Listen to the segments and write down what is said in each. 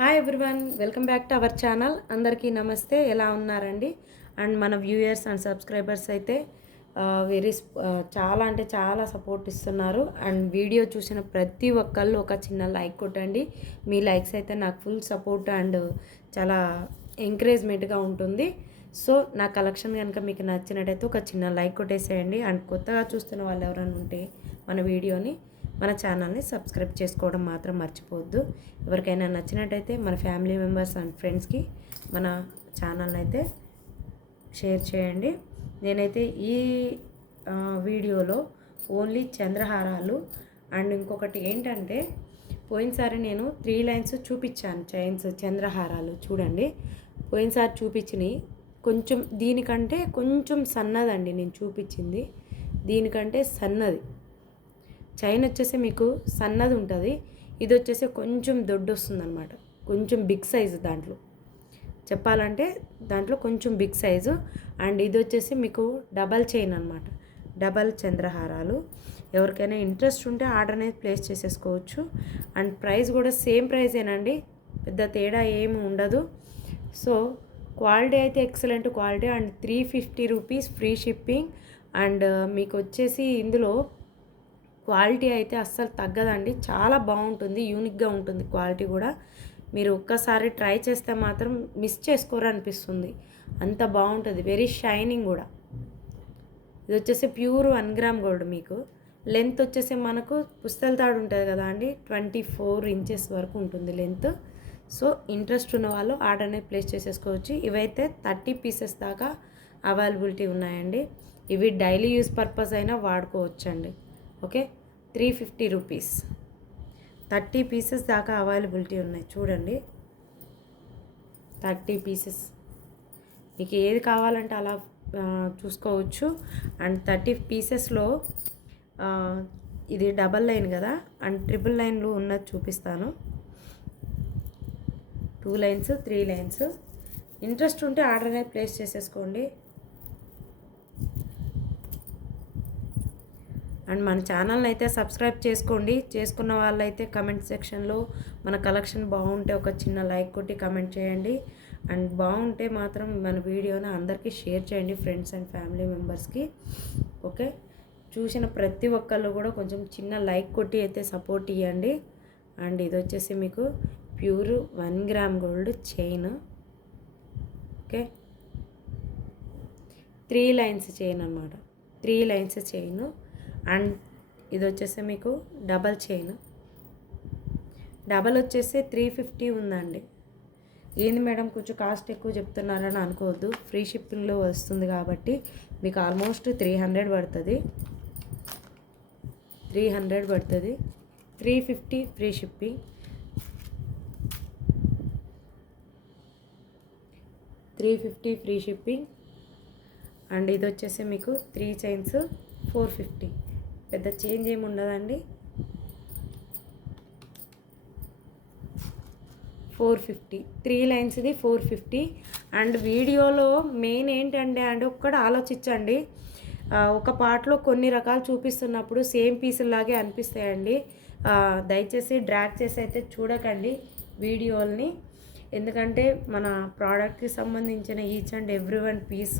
Hi everyone, welcome back to our channel. అందరికీ నమస్తే. ఎలా ఉన్నారండి? అండ్ మన వ్యూయర్స్ అండ్ సబ్స్క్రైబర్స్ అయితే వెరీ చాలా అంటే చాలా సపోర్ట్ ఇస్తున్నారు. అండ్ వీడియో చూసిన ప్రతి ఒక్కళ్ళు ఒక చిన్న లైక్ కొట్టండి. మీ లైక్స్ అయితే నాకు ఫుల్ సపోర్ట్ అండ్ చాలా ఎంకరేజ్మెంట్గా ఉంటుంది. సో నా కలెక్షన్ కనుక మీకు నచ్చినట్టయితే ఒక చిన్న లైక్ కొట్టేసేయండి. అండ్ కొత్తగా చూస్తున్న వాళ్ళు ఎవరైనా ఉంటే మన వీడియోని మన ఛానల్ని సబ్స్క్రైబ్ చేసుకోవడం మాత్రం మర్చిపోవద్దు. ఎవరికైనా నచ్చినట్టయితే మన ఫ్యామిలీ మెంబర్స్ అండ్ ఫ్రెండ్స్కి మన ఛానల్ని అయితే షేర్ చేయండి. నేనైతే ఈ వీడియోలో ఓన్లీ చంద్రహారాలు అండ్ ఇంకొకటి ఏంటంటే పోయినసారి నేను 3 లైన్స్ చూపించాను చైన్స్ చంద్రహారాలు. చూడండి, పోయినసారి చూపించినవి కొంచెం దీనికంటే కొంచెం సన్నదండి. నేను చూపించింది దీనికంటే సన్నది. చైన్ వచ్చేసి మీకు సన్నది ఉంటుంది, ఇది వచ్చేసి కొంచెం దొడ్డు వస్తుంది అనమాట. కొంచెం బిగ్ సైజు దాంట్లో చెప్పాలంటే దాంట్లో కొంచెం బిగ్ సైజు. అండ్ ఇది వచ్చేసి మీకు డబల్ చైన్ అనమాట, డబల్ చంద్రహారాలు. ఎవరికైనా ఇంట్రెస్ట్ ఉంటే ఆర్డర్ అనేది ప్లేస్ చేసేసుకోవచ్చు. అండ్ ప్రైస్ కూడా సేమ్ ప్రైజేనండి, పెద్ద తేడా ఏమి ఉండదు. సో క్వాలిటీ అయితే excellent quality. And 350 rupees free shipping. And మీకు వచ్చేసి ఇందులో క్వాలిటీ అయితే అస్సలు తగ్గదండి, చాలా బాగుంటుంది, యూనిక్గా ఉంటుంది క్వాలిటీ కూడా. మీరు ఒక్కసారి ట్రై చేస్తే మాత్రం మిస్ చేసుకోరు అనిపిస్తుంది, అంత బాగుంటుంది. వెరీ షైనింగ్ కూడా. ఇది వచ్చేసి ప్యూర్ 1 గ్రామ్ గోల్డ్. మీకు లెంత్ వచ్చేసి మనకు పుస్తల తాడు ఉంటుంది కదా అండి, 24 ఇంచెస్ వరకు ఉంటుంది లెంత్. సో ఇంట్రెస్ట్ ఉన్న వాళ్ళు ఆర్డర్ అనేది ప్లేస్ చేసేసుకోవచ్చు. ఇవైతే 30 పీసెస్ దాకా అవైలబిలిటీ ఉన్నాయండి. ఇవి డైలీ యూస్ పర్పస్ అయినా వాడుకోవచ్చండి. ఓకే, 350 రూపీస్, 30 పీసెస్ దాకా అవైలబిలిటీ ఉన్నాయి. చూడండి, 30 పీసెస్ మీకు ఏది కావాలంటే అలా చూసుకోవచ్చు. అండ్ 30 పీసెస్లో ఇది డబల్ లైన్ కదా, అండ్ ట్రిపుల్ లైన్లు ఉన్నది చూపిస్తాను. 2 లైన్స్ 3 లైన్స్. ఇంట్రెస్ట్ ఉంటే ఆర్డర్ అనేది ప్లేస్ చేసేసుకోండి. అండ్ మన ఛానల్ని అయితే సబ్స్క్రైబ్ చేసుకోండి. చేసుకున్న వాళ్ళైతే కమెంట్ సెక్షన్లో మన కలెక్షన్ బాగుంటే ఒక చిన్న లైక్ కొట్టి కమెంట్ చేయండి. అండ్ బాగుంటే మాత్రం మన వీడియోని అందరికీ షేర్ చేయండి, ఫ్రెండ్స్ అండ్ ఫ్యామిలీ మెంబర్స్కి. ఓకే, చూసిన ప్రతి ఒక్కళ్ళు కూడా కొంచెం చిన్న లైక్ కొట్టి అయితే సపోర్ట్ ఇవ్వండి. అండ్ ఇది వచ్చేసి మీకు pure 1 gram gold chain. Okay, 3 lines chain అనమాట, 3 లైన్స్ చైన్. అండ్ ఇది వచ్చేసి మీకు డబల్ చైన్. డబల్ వచ్చేసి 350 ఉందండి. ఏంది మేడం కొంచెం కాస్ట్ ఎక్కువ చెప్తున్నారని అనుకోవద్దు, ఫ్రీ షిప్పింగ్లో వస్తుంది కాబట్టి మీకు ఆల్మోస్ట్ 300 పడుతుంది. 300 పడుతుంది, 350 free shipping. 350 free shipping. And ఇది వచ్చేసి మీకు 3 చైన్స్ 450. పెద్ద చేంజ్ ఏమి ఉండదండి. 450, 3 లైన్స్ది 450. అండ్ వీడియోలో మెయిన్ ఏంటంటే అండి ఒక్కటి ఆలోచించండి, ఒక పార్ట్లో కొన్ని రకాలు చూపిస్తున్నప్పుడు సేమ్ పీసులాగే అనిపిస్తాయండి. దయచేసి డ్రాగ్ చేసి అయితే చూడకండి వీడియోల్ని. ఎందుకంటే మన ప్రోడక్ట్కి సంబంధించిన each and every one piece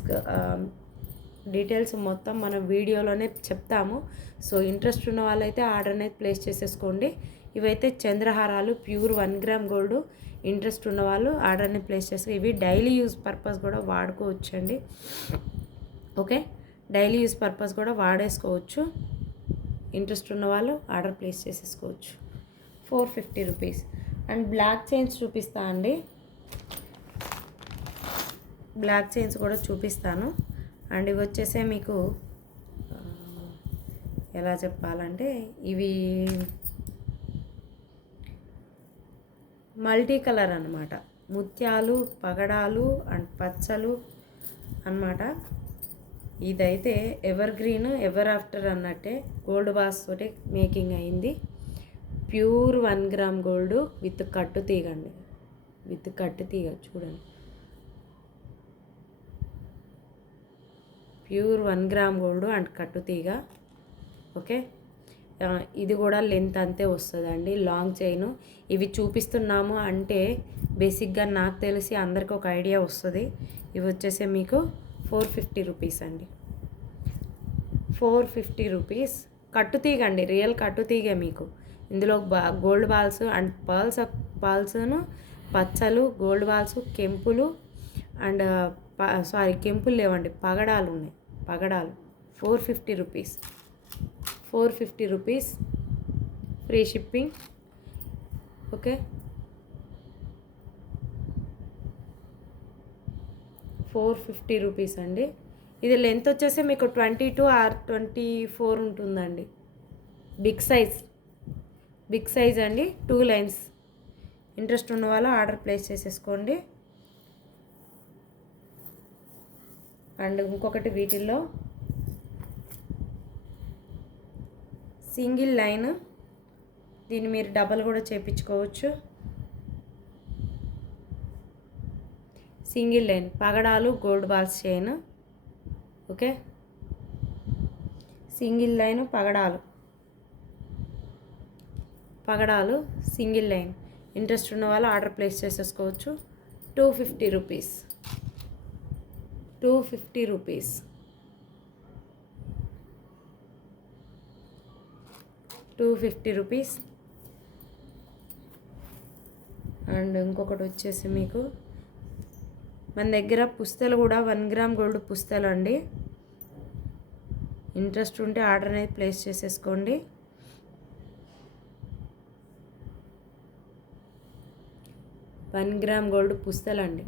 details మొత్తం మన వీడియోలోనే చెప్తాము. సో ఇంట్రెస్ట్ ఉన్న వాళ్ళైతే ఆర్డర్ అనేది ప్లేస్ చేసేసుకోండి. ఇవైతే చంద్రహారాలు ప్యూర్ 1 గ్రామ్ గోల్డ్. ఇంట్రెస్ట్ ఉన్న వాళ్ళు ఆర్డర్ని ప్లేస్ చేసుకో. ఇవి డైలీ యూజ్ పర్పస్ కూడా వాడుకోవచ్చండి. ఓకే, డైలీ యూజ్ పర్పస్ కూడా వాడేసుకోవచ్చు. ఇంట్రెస్ట్ ఉన్న వాళ్ళు ఆర్డర్ ప్లేస్ చేసేసుకోవచ్చు. 450 రూపీస్. అండ్ బ్లాక్ చైన్స్ చూపిస్తా అండి, బ్లాక్ చైన్స్ కూడా చూపిస్తాను. అండ్ ఇవి వచ్చేసే మీకు ఎలా చెప్పాలంటే ఇవి మల్టీ కలర్ అన్నమాట, ముత్యాలు పగడాలు అండ్ పచ్చలు అన్నమాట. ఇదైతే ఎవర్ గ్రీన్ ఎవర్ ఆఫ్టర్ అన్నట్టే గోల్డ్ బాస్ తోటి మేకింగ్ అయింది. ప్యూర్ 1 గ్రామ్ గోల్డ్ విత్ కట్టు తీగ అండి, విత్ కట్టు తీగ. చూడండి, ప్యూర్ 1 గ్రామ్ గోల్డ్ అండ్ కట్టు తీగ. ఓకే, ఇది కూడా లెంత్ అంతే వస్తుందండి, లాంగ్ చైను. ఇవి చూపిస్తున్నాము అంటే బేసిక్గా నాకు తెలిసి అందరికీ ఒక ఐడియా వస్తుంది. ఇవి వచ్చేసి మీకు 450 రూపీస్ అండి, 450 రూపీస్. కట్టుతీగ అండి, రియల్ కట్టుతీగే మీకు. ఇందులో గోల్డ్ బాల్స్ అండ్ పర్ల్స్ను పచ్చలు, గోల్డ్ బాల్స్, కెంపులు అండ్ కెంపులు లేవండి, పగడాలు ఉన్నాయి, పగడాలు. 450 rupees, 450 rupees, free shipping. Okay, 450 rupees అండి. ఇది లెంత్ వచ్చేసి మీకు 22 ఆర్ 24 ఉంటుందండి. బిగ్ సైజ్ అండి, 2 లైన్స్. ఇంట్రెస్ట్ ఉన్న వాళ్ళు ఆర్డర్ ప్లేస్ చేసేసుకోండి. అండ్ ఇంకొకటి వీటిల్లో సింగిల్ లైన్, దీన్ని మీరు డబల్ కూడా చేయించుకోవచ్చు. సింగిల్ లైన్ పగడాలు, gold balls chain. Okay, single line పగడాలు సింగిల్ లైన్. ఇంట్రెస్ట్ ఉన్న వాళ్ళు ఆర్డర్ ప్లేస్ చేసేసుకోవచ్చు. 250 రూపీస్, 250 రూపీస్, 250 రూపీస్. అండ్ ఇంకొకటి వచ్చేసి మీకు మన దగ్గర పుస్తలు కూడా 1 గ్రామ్ గోల్డ్ పుస్తలు అండి. ఇంట్రెస్ట్ ఉంటే ఆర్డర్ అనేది ప్లేస్ చేసేసుకోండి. వన్ గ్రామ్ గోల్డ్ పుస్తలు అండి,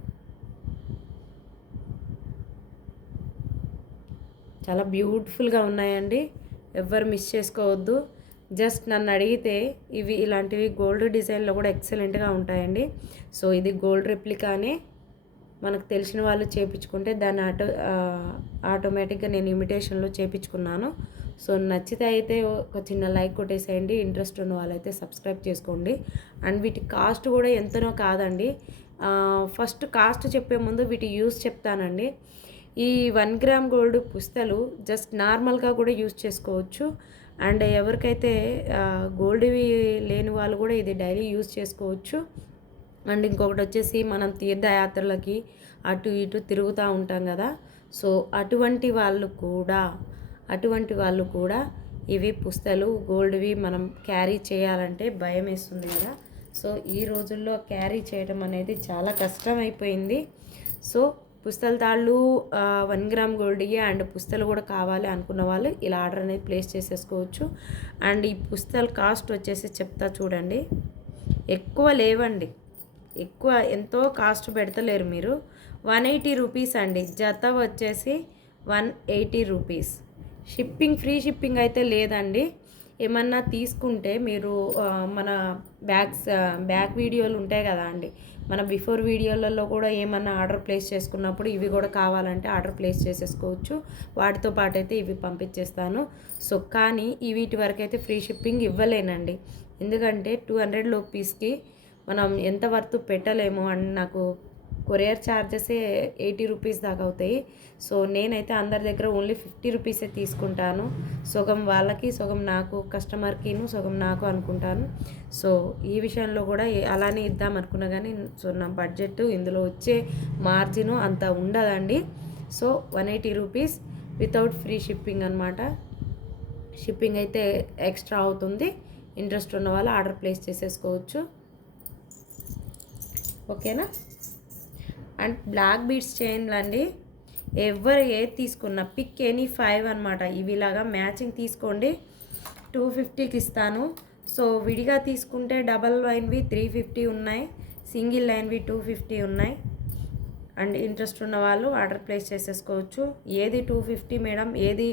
చాలా బ్యూటిఫుల్గా ఉన్నాయండి, ఎవ్వరు మిస్ చేసుకోవద్దు. జస్ట్ నన్ను అడిగితే ఇవి ఇలాంటివి గోల్డ్ డిజైన్లో కూడా ఎక్సలెంట్గా ఉంటాయండి. సో ఇది గోల్డ్ రెప్లికానే, మనకు తెలిసిన వాళ్ళు చేయించుకుంటే దాన్ని ఆటోమేటిక్గా నేను ఇమిటేషన్లో చేయించుకున్నాను. సో నచ్చితే అయితే ఒక చిన్న లైక్ కొట్టేసేయండి, ఇంట్రెస్ట్ ఉన్న వాళ్ళైతే సబ్స్క్రైబ్ చేసుకోండి. అండ్ వీటి కాస్ట్ కూడా ఎంతనో కాదండి. ఫస్ట్ కాస్ట్ చెప్పే ముందు వీటి యూస్ చెప్తానండి. ఈ 1 గ్రామ్ గోల్డ్ పుస్తలు జస్ట్ నార్మల్గా కూడా యూస్ చేసుకోవచ్చు. అండ్ ఎవరికైతే గోల్డ్వి లేని వాళ్ళు కూడా ఇది డైలీ యూస్ చేసుకోవచ్చు. అండ్ ఇంకొకటి వచ్చేసి మనం తీర్థయాత్రలకి అటు ఇటు తిరుగుతూ ఉంటాం కదా, సో అటువంటి వాళ్ళు కూడా ఇవి పుస్తలు గోల్డ్వి మనం క్యారీ చేయాలంటే భయం వేస్తుంది కదా. సో ఈ రోజుల్లో క్యారీ చేయడం అనేది చాలా కష్టమైపోయింది. సో పుస్తల తాళ్ళు 1 గ్రామ్ గోల్డ్కి అండ్ పుస్తలు కూడా కావాలి అనుకున్న వాళ్ళు ఇలా ఆర్డర్ అనేది ప్లేస్ చేసేసుకోవచ్చు. అండ్ ఈ పుస్తల కాస్ట్ వచ్చేసి చెప్తా చూడండి, ఎక్కువ లేవండి, ఎక్కువ ఎంతో కాస్ట్ పెడతలేరు మీరు. 180 రూపీస్ అండి, జత వచ్చేసి 180 రూపీస్. షిప్పింగ్ ఫ్రీ షిప్పింగ్ అయితే లేదండి. ఏమన్నా తీసుకుంటే మీరు మన బ్యాక్ వీడియోలు ఉంటాయి కదా అండి, మన బిఫోర్ వీడియోలలో కూడా ఏమన్నా ఆర్డర్ ప్లేస్ చేసుకున్నప్పుడు ఇవి కూడా కావాలంటే ఆర్డర్ ప్లేస్ చేసేసుకోవచ్చు. వాటితో పాటు అయితే ఇవి పంపించేస్తాను. సో కానీ వీటి వరకు అయితే ఫ్రీ షిప్పింగ్ ఇవ్వలేనండి, ఎందుకంటే 200 రూపీస్కి మనం ఎంత వర్త్ పెట్టలేము. అండ్ నాకు కొరియర్ ఛార్జెసే 80 రూపీస్ దాకా అవుతాయి. సో నేనైతే అందరి దగ్గర ఓన్లీ 50 రూపీసే తీసుకుంటాను. సగం వాళ్ళకి, సగం నాకు, కస్టమర్కిను సగం నాకు అనుకుంటాను. సో ఈ విషయంలో కూడా అలానే ఇద్దాం అనుకున్నా కానీ సో నా బడ్జెట్ ఇందులో వచ్చే మార్జిన్ అంత ఉండదండి. So 180 rupees without free shipping అనమాట. షిప్పింగ్ అయితే ఎక్స్ట్రా అవుతుంది. ఇంట్రెస్ట్ ఉన్న వాళ్ళు ఆర్డర్ ప్లేస్ చేసేసుకోవచ్చు. ఓకేనా. అండ్ బ్లాక్ బీడ్స్ చైన్లు అండి, ఎవరు ఏది తీసుకున్నా పిక్ ఎనీ 5 అనమాట. ఇవి ఇలాగా మ్యాచింగ్ తీసుకోండి, 250కి ఇస్తాను. సో విడిగా తీసుకుంటే డబల్ లైన్వి 350 ఉన్నాయి, సింగిల్ లైన్వి 250 ఉన్నాయి. అండ్ ఇంట్రెస్ట్ ఉన్న వాళ్ళు ఆర్డర్ ప్లేస్ చేసేసుకోవచ్చు. ఏది 250 మేడం, ఏది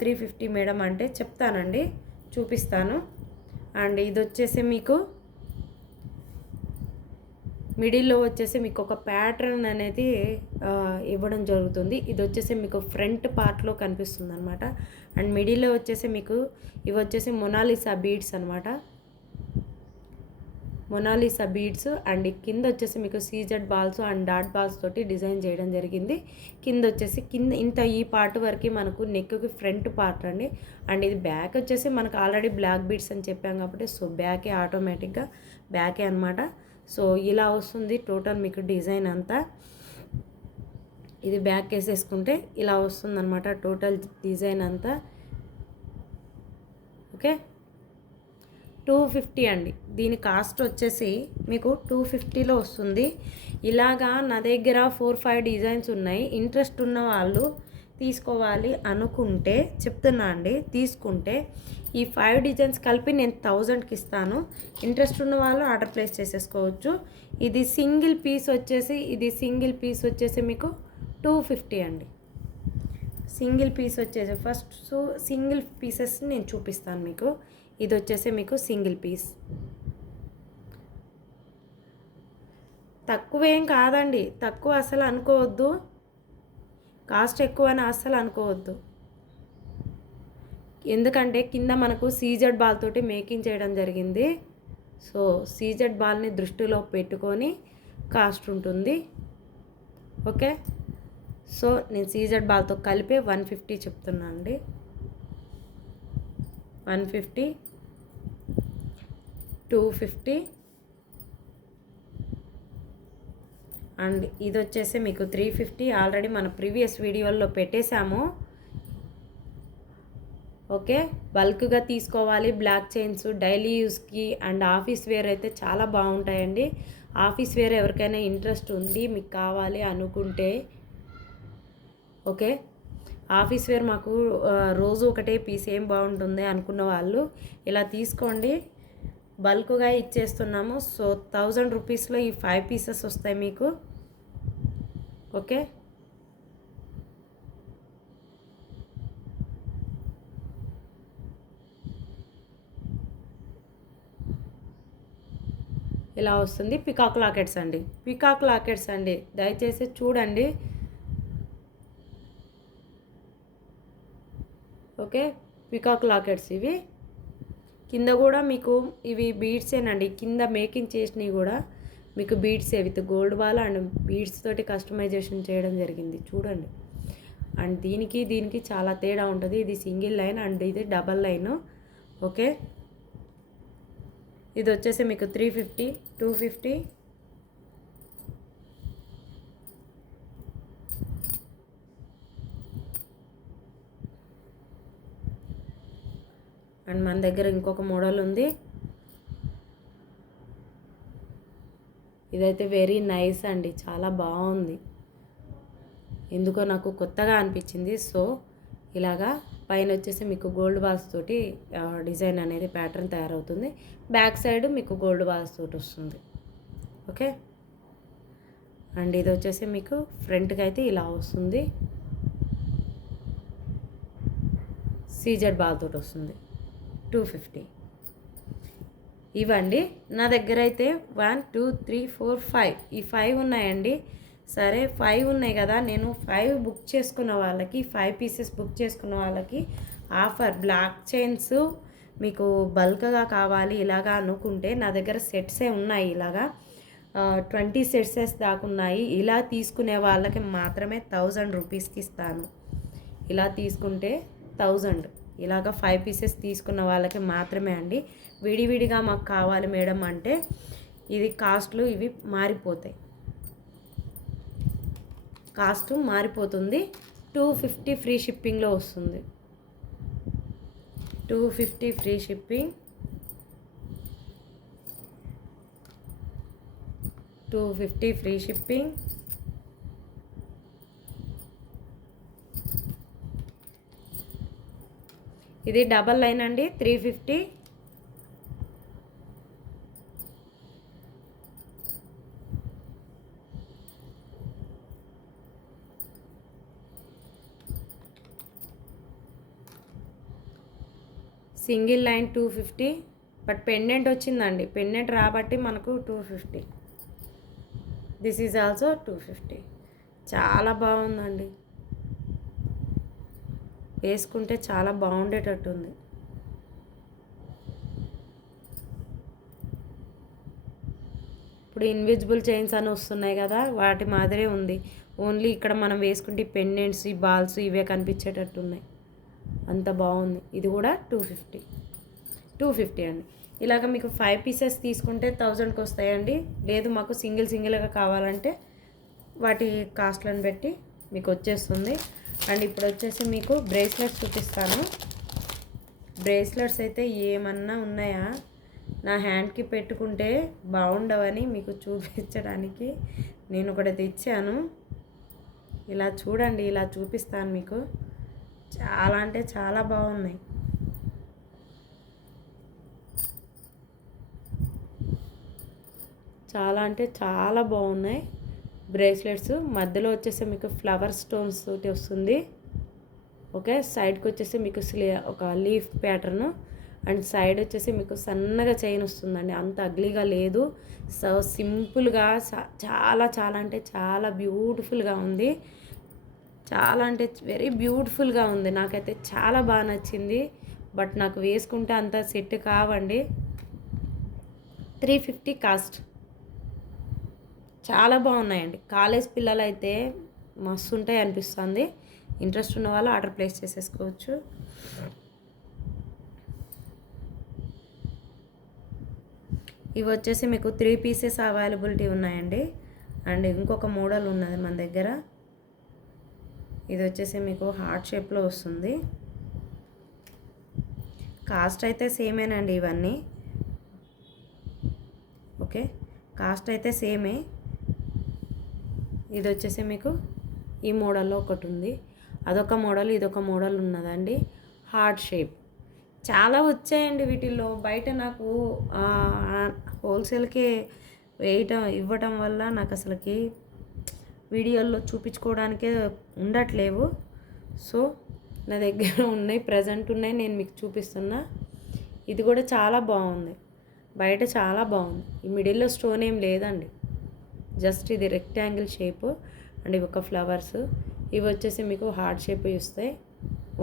350 మేడం అంటే చెప్తానండి, చూపిస్తాను. అండ్ ఇది వచ్చేసి మీకు మిడిల్లో వచ్చేసి మీకు ఒక ప్యాటర్న్ అనేది ఇవ్వడం జరుగుతుంది. ఇది వచ్చేసి మీకు ఫ్రంట్ పార్ట్లో కనిపిస్తుంది అనమాట. అండ్ మిడిల్లో వచ్చేసి మీకు ఇవి వచ్చేసి మొనాలిసా బీడ్స్ అనమాట. మొనాలిసా బీడ్స్ అండ్ కింద వచ్చేసి మీకు CZ balls and dot balls తోటి డిజైన్ చేయడం జరిగింది. కింద వచ్చేసి ఇంత ఈ పార్ట్ వరకు మనకు నెక్కి ఫ్రంట్ పార్ట్ అండి. అండ్ ఇది బ్యాక్ వచ్చేసి మనకు ఆల్రెడీ బ్లాక్ బీడ్స్ అని చెప్పాం కాబట్టి సో బ్యాకే ఆటోమేటిక్గా బ్యాకే అనమాట. సో ఇలా వస్తుంది టోటల్ మీకు డిజైన్ అంతా. ఇది బ్యాక్ వేసేసుకుంటే ఇలా వస్తుందన్నమాట టోటల్ డిజైన్ అంతా. ఓకే, 250 అండి. దీని కాస్ట్ వచ్చేసి మీకు 250లో వస్తుంది. ఇలాగా నా దగ్గర 4-5 డిజైన్స్ ఉన్నాయి. ఇంట్రెస్ట్ ఉన్న వాళ్ళు తీసుకోవాలి అనుకుంటే చెప్తున్నా అండి, తీసుకుంటే ఈ 5 డిజైన్స్ కలిపి నేను 1000కి ఇస్తాను. ఇంట్రెస్ట్ ఉన్న వాళ్ళు ఆర్డర్ ప్లేస్ చేసేసుకోవచ్చు. ఇది సింగిల్ పీస్ వచ్చేసి మీకు 250 అండి. సింగిల్ పీస్ వచ్చేసి ఫస్ట్ సింగిల్ పీసెస్ నేను చూపిస్తాను మీకు. ఇది వచ్చేసి మీకు సింగిల్ పీస్, తక్కువేం కాదండి, తక్కువ అసలు అనుకోవద్దు, కాస్ట్ ఎక్కువ అని అస్సలు అనుకోవద్దు. ఎందుకంటే కింద మనకు సీజెడ్ బాల్ తోటి మేకింగ్ చేయడం జరిగింది. సో సీజెడ్ బాల్ని దృష్టిలో పెట్టుకొని కాస్ట్ ఉంటుంది. ఓకే, సో నేను సీజెడ్ బాల్తో కలిపే 150 చెప్తున్నా అండి. 150, 250 అండ్ ఇది వచ్చేసి మీకు 350. ఆల్రెడీ మన ప్రీవియస్ వీడియోల్లో పెట్టేశాము. ఓకే, బల్క్గా తీసుకోవాలి బ్లాక్ చైన్స్ డైలీ యూస్కి అండ్ ఆఫీస్ వేర్ అయితే చాలా బాగుంటాయండి. ఆఫీస్ వేర్ ఎవరికైనా ఇంట్రెస్ట్ ఉంది మీకు కావాలి అనుకుంటే, ఓకే, ఆఫీస్ వేర్ మాకు రోజు ఒకటే పీస్ ఏం బాగుంటుంది అనుకున్న వాళ్ళు ఇలా తీసుకోండి, బల్క్గా ఇచ్చేస్తున్నాము. సో 1000 రూపీస్లో ఈ 5 పీసెస్ వస్తాయి మీకు. ఓకే, ఇలా వస్తుంది. పికాక్ లాకెట్స్ అండి, దయచేసి చూడండి. ఓకే, పికాక్ లాకెట్స్ ఇవి. కింద కూడా మీకు ఇవి బీడ్సేనండి, కింద మేకింగ్ చేసినవి కూడా మీకు బీడ్సే with gold ball and beads తోటి కస్టమైజేషన్ చేయడం జరిగింది చూడండి. అండ్ దీనికి చాలా తేడా ఉంటుంది. ఇది సింగిల్ లైన్ అండ్ ఇది డబల్ లైన్. ఓకే, ఇది వచ్చేసి మీకు 350, 250 అండ్ మన దగ్గర ఇంకొక మోడల్ ఉంది. ఇదైతే వెరీ నైస్ అండి, చాలా బాగుంది, ఎందుకో నాకు కొత్తగా అనిపించింది. సో ఇలాగా పైన వచ్చేసి మీకు గోల్డ్ బాల్స్ తోటి డిజైన్ అనేది ప్యాటర్న్ తయారవుతుంది. బ్యాక్ సైడ్ మీకు గోల్డ్ బాల్స్ తోటి వస్తుంది. ఓకే, అండ్ ఇది వచ్చేసి మీకు ఫ్రంట్కి అయితే ఇలా వస్తుంది, సీజెడ్ బాల్ తోటి వస్తుంది. 250 ఇవ్వండి. నా దగ్గర అయితే 1 2 3 4 5 ఈ 5 ఉన్నాయండి. సరే 5 ఉన్నాయి కదా, నేను 5 బుక్ చేసుకున్న వాళ్ళకి 5 పీసెస్ బుక్ చేసుకున్న వాళ్ళకి ఆఫర్ బ్లాక్ చైన్స్ మీకు బల్క్గా కావాలి ఇలాగా అనుకుంటే నా దగ్గర సెట్సే ఉన్నాయి. ఇలాగా 20 సెట్సెస్ దాకా ఉన్నాయి. ఇలా తీసుకునే వాళ్ళకి మాత్రమే 1000 రూపీస్కి ఇస్తాను. ఇలా తీసుకుంటే 1000, ఇలాగ 5 పీసెస్ తీసుకున్న వాళ్ళకి మాత్రమే అండి. విడివిడిగా మాకు కావాలి మేడం అంటే ఇది కాస్ట్లు ఇవి మారిపోతాయి, కాస్ట్ మారిపోతుంది. 250 ఫ్రీ షిప్పింగ్లో వస్తుంది. 250 ఫ్రీ షిప్పింగ్, 250 ఫ్రీ షిప్పింగ్. ఇది డబల్ లైన్ అండి, 350. సింగిల్ లైన్ 250, బట్ పెండెంట్ వచ్చిందండి, పెండెంట్ రాబట్టి మనకు 250. This is also 250. చాలా బాగుందండి, వేసుకుంటే చాలా బాగుండేటట్టుంది. ఇప్పుడు ఇన్విజిబుల్ చైన్స్ అని వస్తున్నాయి కదా, వాటి మాదిరే ఉంది. ఓన్లీ ఇక్కడ మనం వేసుకుంటే పెండెంట్స్, ఈ బాల్స్ ఇవే కనిపించేటట్టు ఉన్నాయి. అంత బాగుంది. ఇది కూడా 250 అండి. ఇలాగ మీకు 5 పీసెస్ తీసుకుంటే 1000కి వస్తాయండి. లేదు మాకు సింగిల్గా కావాలంటే వాటి కాస్ట్లను బట్టి మీకు వచ్చేస్తుంది. అండ్ ఇప్పుడు వచ్చేసి మీకు బ్రేస్లెట్స్ చూపిస్తాను. బ్రేస్లెట్స్ అయితే ఏమన్నా ఉన్నాయా, నా హ్యాండ్కి పెట్టుకుంటే బాగుండవని మీకు చూపించడానికి నేను ఒకటి తెచ్చాను. ఇలా చూడండి, ఇలా చూపిస్తాను మీకు. చాలా అంటే చాలా బాగున్నాయి. చాలా అంటే చాలా బాగున్నాయి బ్రేస్లెట్స్. మధ్యలో వచ్చేసి మీకు ఫ్లవర్ స్టోన్స్ తోటి వస్తుంది. ఓకే, సైడ్కి వచ్చేసి మీకు ఒక లీఫ్ ప్యాటర్న్, అండ్ సైడ్ వచ్చేసి మీకు సన్నగా చైన్ వస్తుందండి. అంత అగ్లీగా లేదు, సో సింపుల్గా చాలా చాలా అంటే చాలా బ్యూటిఫుల్గా ఉంది. చాలా అంటే వెరీ బ్యూటిఫుల్గా ఉంది. నాకైతే చాలా బాగా నచ్చింది. బట్ నాకు వేసుకుంటే అంత సెట్ కావండి. 350 కాస్ట్. చాలా బాగున్నాయండి. కాలేజ్ పిల్లలు అయితే మస్తు ఉంటాయి అనిపిస్తుంది. ఇంట్రెస్ట్ ఉన్న వాళ్ళు ఆర్డర్ ప్లేస్ చేసేసుకోవచ్చు. ఇవి వచ్చేసి మీకు 3 పీసెస్ అవైలబిలిటీ ఉన్నాయండి. అండ్ ఇంకొక మోడల్ ఉన్నది మన దగ్గర. ఇది వచ్చేసి మీకు హార్ట్ షేప్లో వస్తుంది. కాస్ట్ అయితే సేమేనండి ఇవన్నీ. ఓకే, కాస్ట్ అయితే సేమే. ఇది వచ్చేసి మీకు ఈ మోడల్లో ఒకటి ఉంది. అదొక మోడల్, ఇదొక మోడల్ ఉన్నదండి. హార్ట్ షేప్ చాలా వచ్చాయండి వీటిల్లో. బయట నాకు హోల్సేల్కే ఇవ్వటం వల్ల నాకు అసలుకి వీడియోల్లో చూపించుకోవడానికే ఉండట్లేవు. సో నా దగ్గర ఉన్నాయి, ప్రజెంట్ ఉన్నాయి, నేను మీకు చూపిస్తున్నా. ఇది కూడా చాలా బాగుంది. బయట చాలా బాగుంది. ఈ మిడిల్లో స్టోన్ ఏం లేదండి, జస్ట్ ఇది రెక్టాంగిల్ షేపు. అండ్ ఇవి ఒక ఫ్లవర్స్. ఇవి వచ్చేసి మీకు హార్ట్ షేప్ ఇస్తాయి.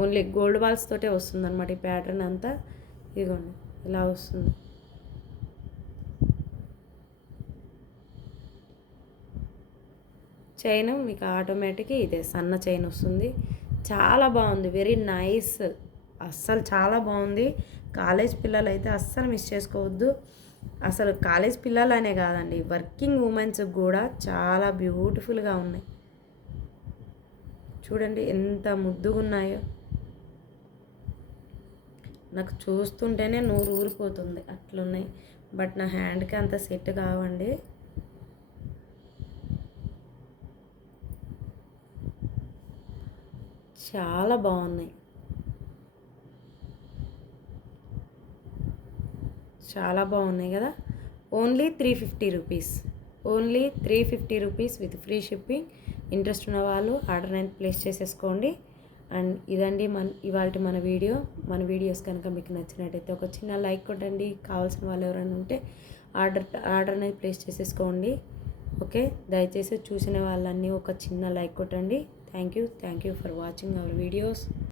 ఓన్లీ గోల్డ్ బాల్స్ తోటే వస్తుంది అనమాట ఈ ప్యాటర్న్ అంతా. ఇదిగోండి ఇలా వస్తుంది. చైన్ మీకు ఆటోమేటిక్ ఇదే సన్న చైన్ వస్తుంది. చాలా బాగుంది, వెరీ నైస్. అస్సలు చాలా బాగుంది. కాలేజ్ పిల్లలు అయితే అస్సలు మిస్ చేసుకోవద్దు. అసలు కాలేజ్ పిల్లలనే కాదండి, వర్కింగ్ ఉమెన్స్కి కూడా చాలా బ్యూటిఫుల్గా ఉన్నాయి. చూడండి ఎంత ముద్దుగా ఉన్నాయో. నాకు చూస్తుంటేనే నోరు ఊరిపోతుంది, అట్లున్నాయి. బట్ నా హ్యాండ్కి అంత సెట్ కావండి. చాలా బాగున్నాయి, చాలా బాగున్నాయి కదా. Only 350 rupees. Only 350 rupees with free shipping. Interest ఉన్న వాళ్ళు ఆర్డర్ అనేది ప్లేస్ చేసేసుకోండి. అండ్ ఇదండి మన వీడియోస్ కనుక మీకు నచ్చినట్టయితే ఒక చిన్న లైక్ కొట్టండి. కావాల్సిన వాళ్ళు ఎవరైనా ఉంటే ఆర్డర్ అనేది ప్లేస్ చేసేసుకోండి. ఓకే, దయచేసి చూసిన వాళ్ళన్నీ ఒక చిన్న లైక్ కొట్టండి. Thank you for watching our videos.